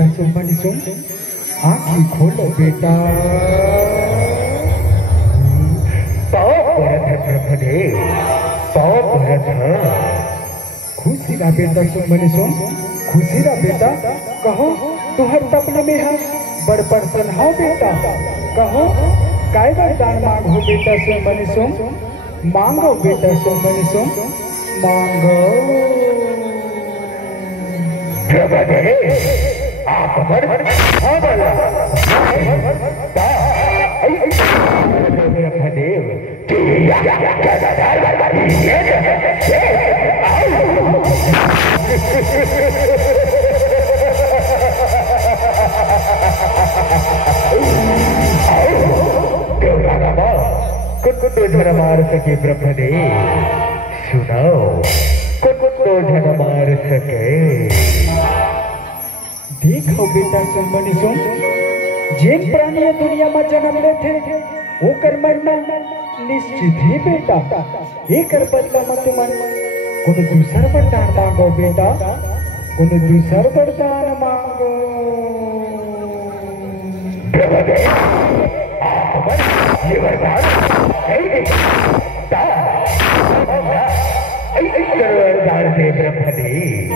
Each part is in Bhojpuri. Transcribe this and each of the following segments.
बेटा सुमन सुम, आँखें खोलो बेटा। खुशी रा बेटा सुमन सुम, खुशी रा बेटा। कहो तुहर सपने में है बड़ परसन हो बेटा। कहो काय वरदान मांगो बेटा सुमन सुम, मांगो बेटा सुमन सुम, मांगो। कुछ धन मार सके ब्रह्मदेव, सुनाओ कुछ धन मार सके। देखो बेटा सुमन सुम, जिन प्राणी दुनिया में जन्म लेते ओकर मरना निश्चित ही बेटा। एकर बदला में तुमन कोनो दूसर वरदान मांगो बेटा, कोनो दूसर वरदान मांगो। ये वरदान से ब्रह्मदेव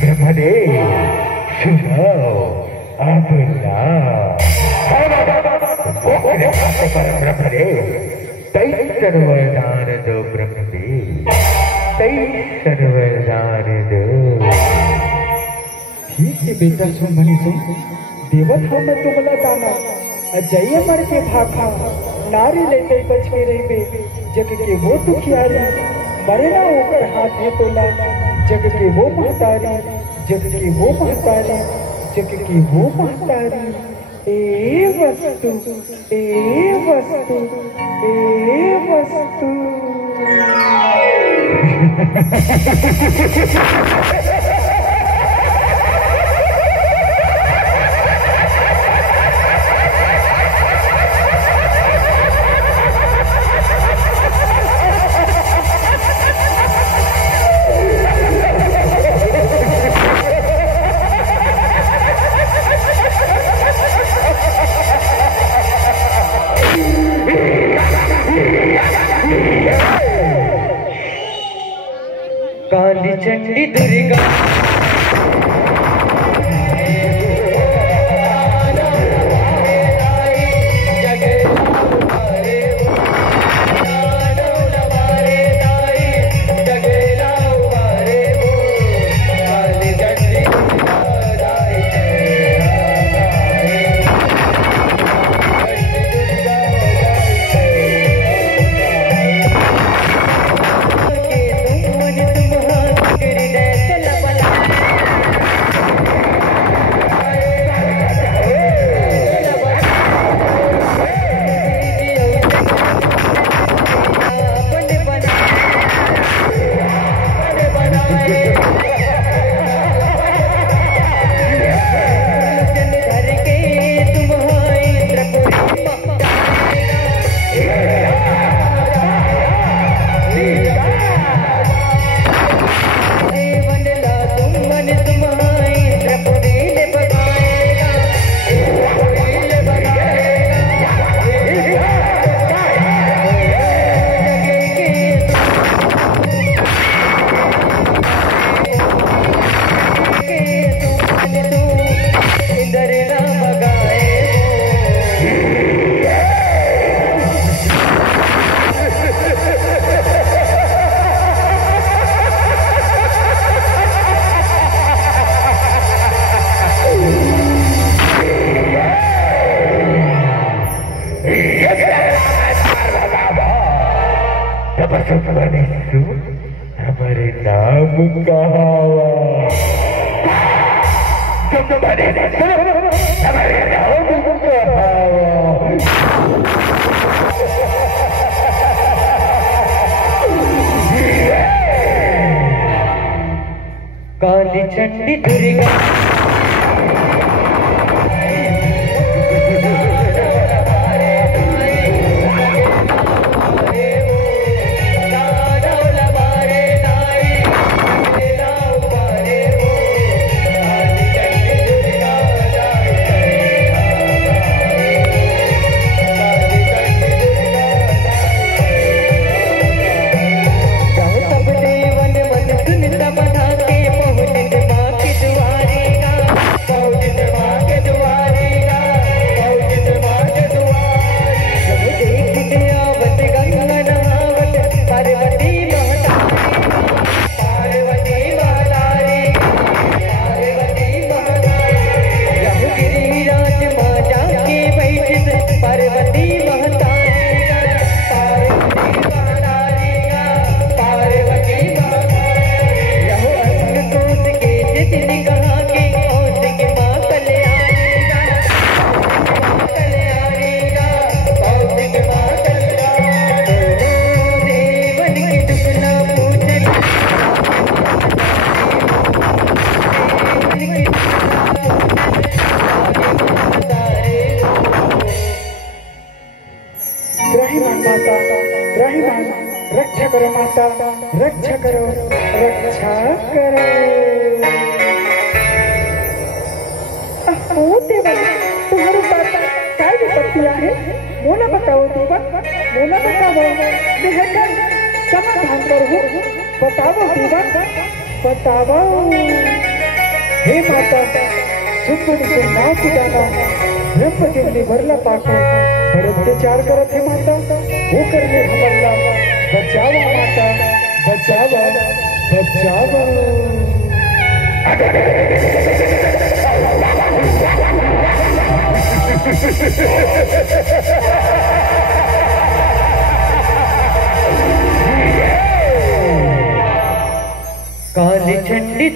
ब्रह्मदेव सुनो ब्रह्मदेव तैसर वरदान दो ब्रह्मदेव, तैसर वरदान दो। ठीक है बेटा सुमन सुम, देवत हम तुमला दाना अजय मर के भाखा। नारी लेते बच के रहे जग के वो दुखियारी, मरना होकर हाथ है तोला। जग के वो महतारी, जग की वो महतारी, जग की वो महतारी। ए वस्तु, ए वस्तु, ए वस्तु। काली चंडी दुर्गा हमारे नाम कहावा हमारे नाम कहावा काली चंडी दुर्गा रक्षा करो माता, रक्षा करो, रक्षा करो। ओ देवा, तुम्हारे पास क्या विपत्तियाँ हैं? मोना बताओ देवा, मोना बताओ। बेहतर समाधान करो, बताओ देवा, बताओ। हे माता, सुखमणि नाव की जाना ब्रह्मदेव भरला पाके बड़े अत्याचार करत है माता। वो करने हमला बचावा माता, बचावा, बचावा। काली चंडी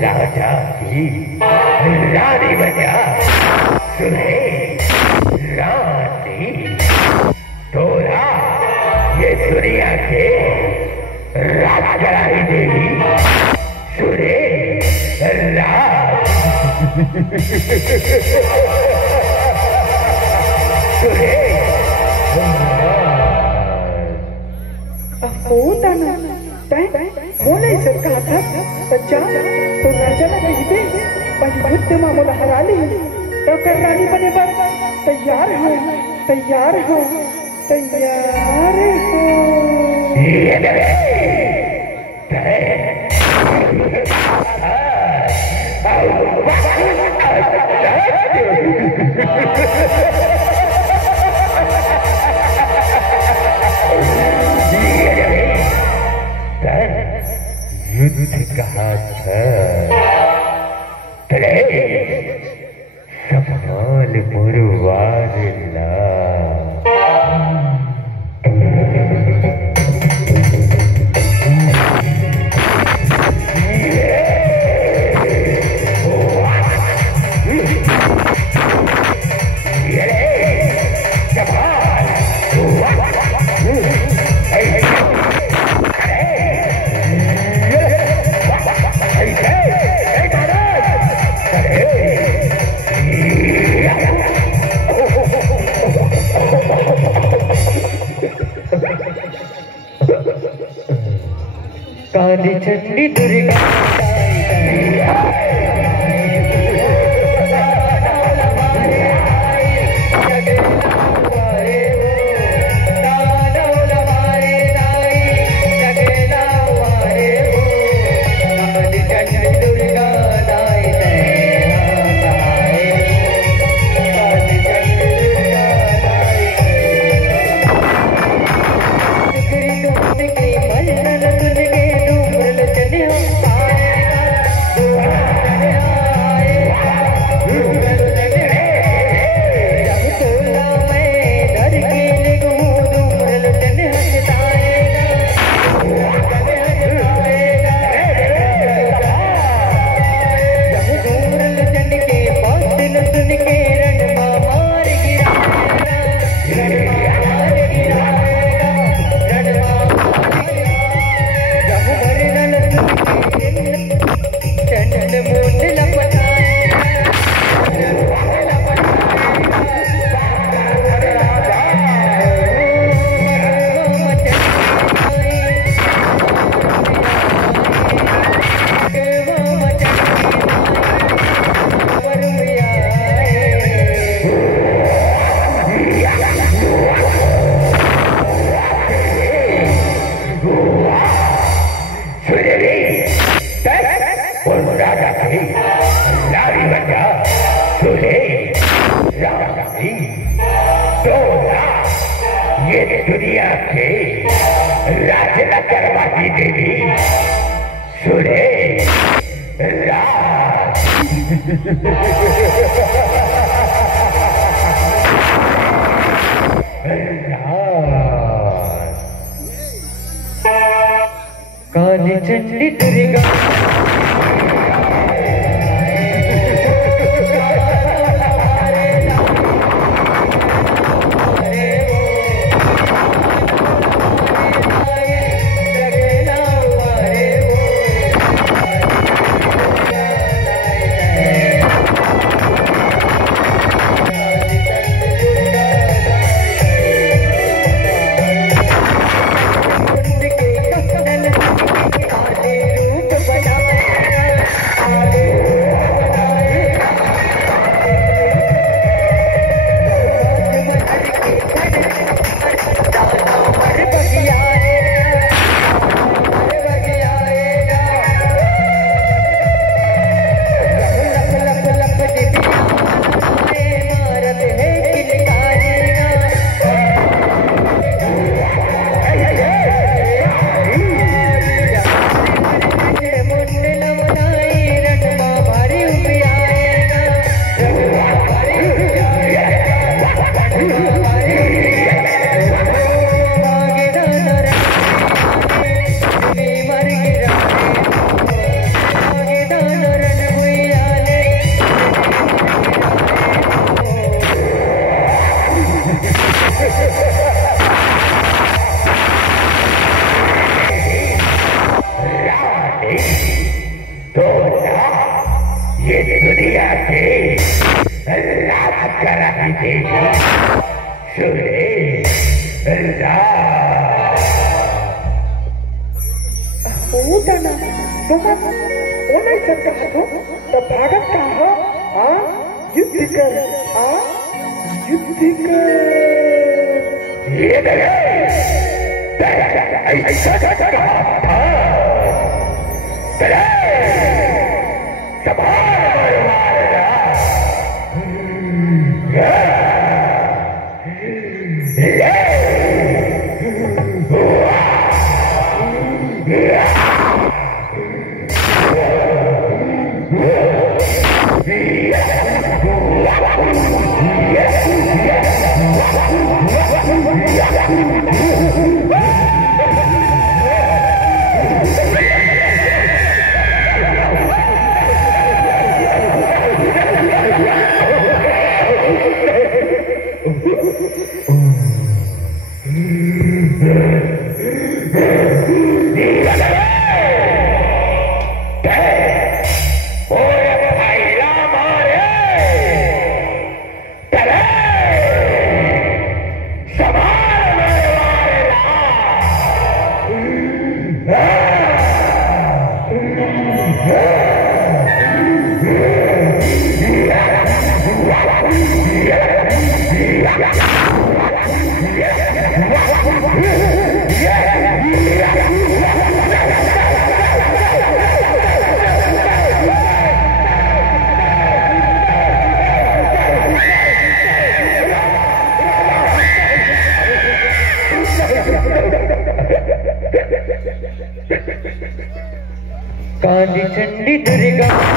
राजा की रानी बजा सुने रानी तोरा ये दुनिया के राज कराई देगी सुने राज सुने मोला इसे कहा था बच्चा तो राजा ने कही दे पंचभूत मामूला हरा ली तो कर रानी बने पर तैयार हो तैयार हो तैयार युद्ध कहा था संभाल मुरवारिल्ला। काली चंडी दुर्गा ये दुनिया के राज करवाती देवी सुरे राज। काली चंडी दुर्गा ये दुनिया के राज कराती देवी सुरे राज। ना वो नहीं सकता हो तो भागत का हो युद्ध कर युद्ध कर। ये ऐसा Yeah. दुर्गा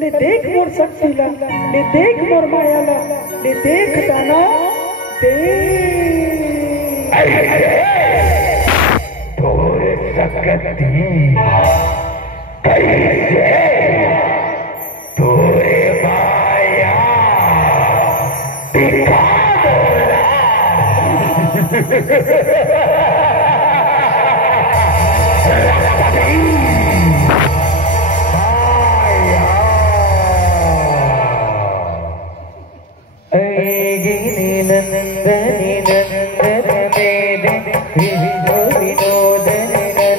ले देख मोर शक्ति ला, ले देख मोर माया ला, ले देख दाना तोरे सकती कैसे तोरे माया दिखा नंदनी नंदन मेरे विनोदन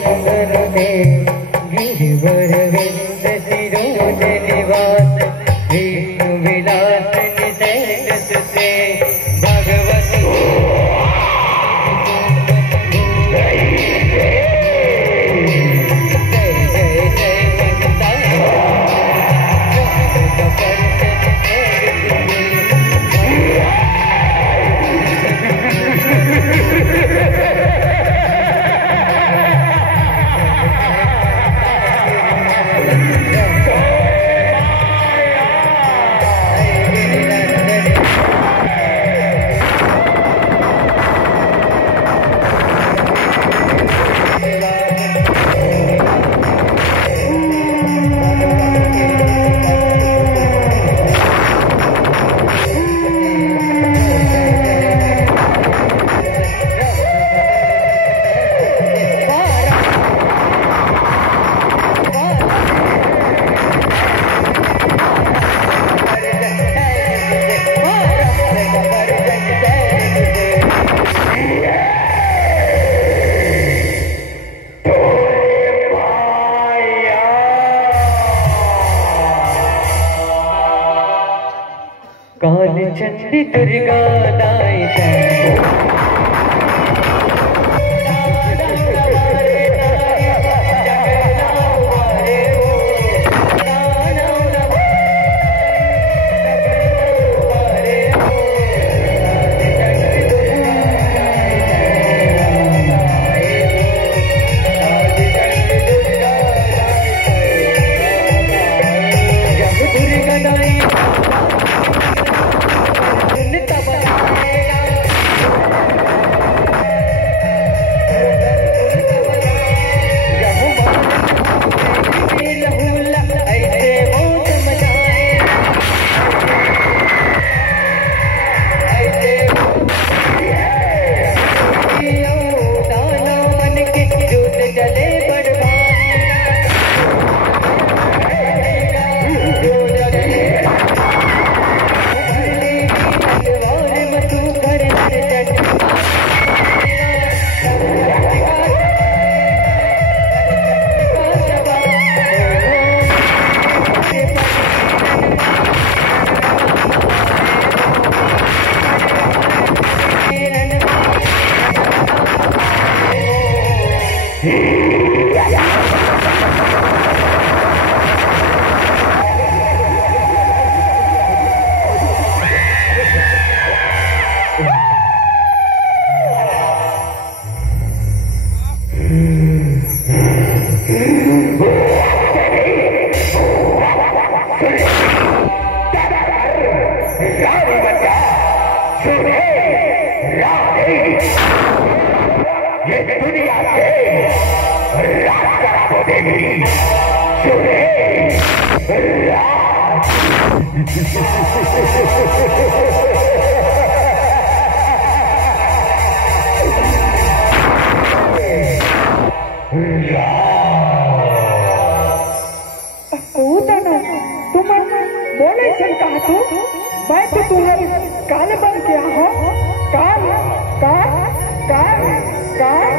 नंदन में गिरिवर विंद सिरोज निवास विष्णु विलास निशैलस से भगवती जय जय मनता काल चंडी दुर्गा दाई दुर्गा दाई ये दुनिया से राज करा देगी। तुम बोले चल कहा तू मैं तो तुम्हारे काल बन गया हूँ। काल काल काल काल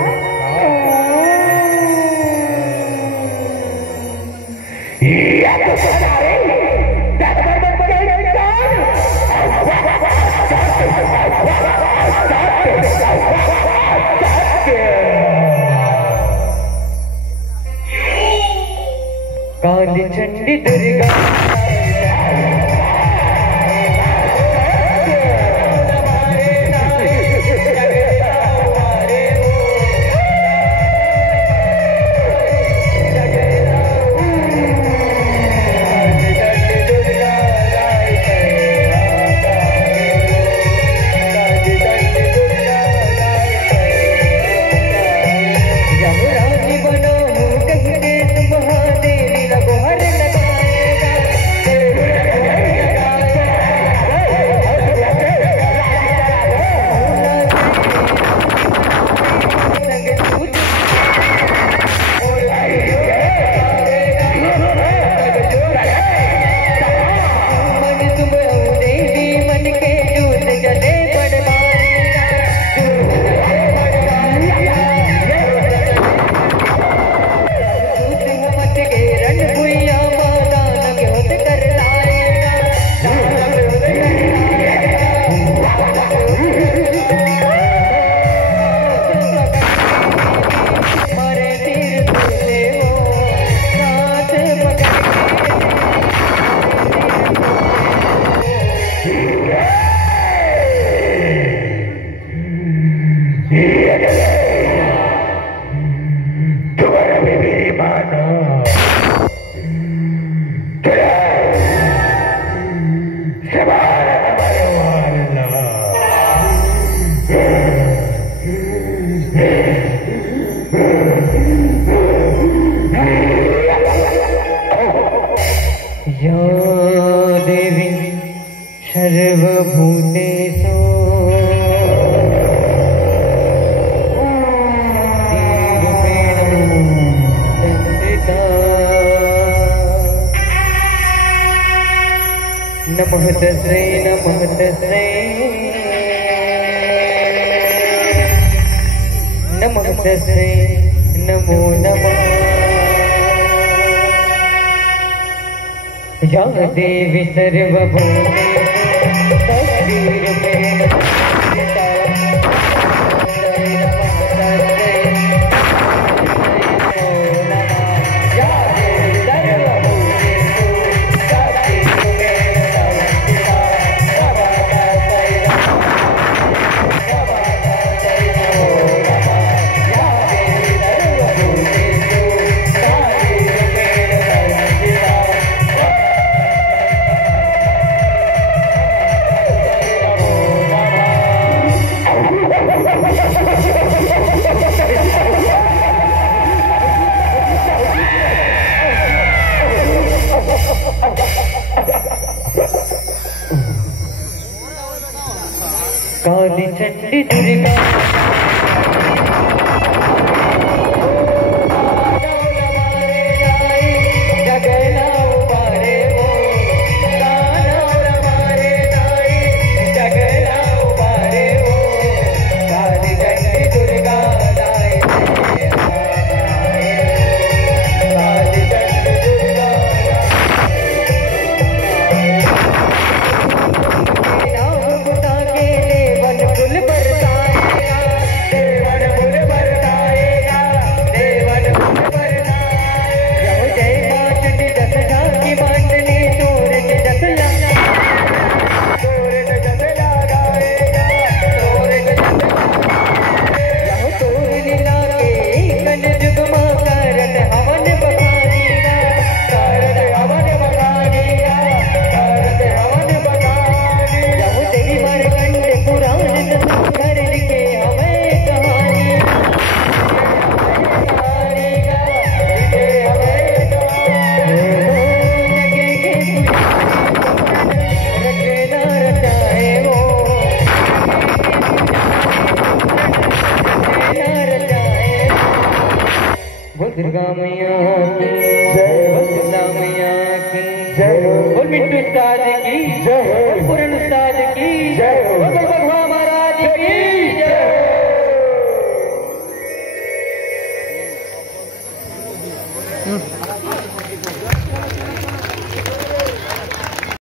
काली चंडी दुर्गा या देवी सर्वभूतेषु नमः तस्मै नमः तस्मै नमः तस्मै नमो नमः। या देवी सर्वभूतेषु तस्मै काली चंडी दुर्गा बोल दुर्गा मैया की जय बोल दुर्गा मैया की जय बोल मिंटू उस्ताद की जय बोल पूरन उस्ताद की जय बोल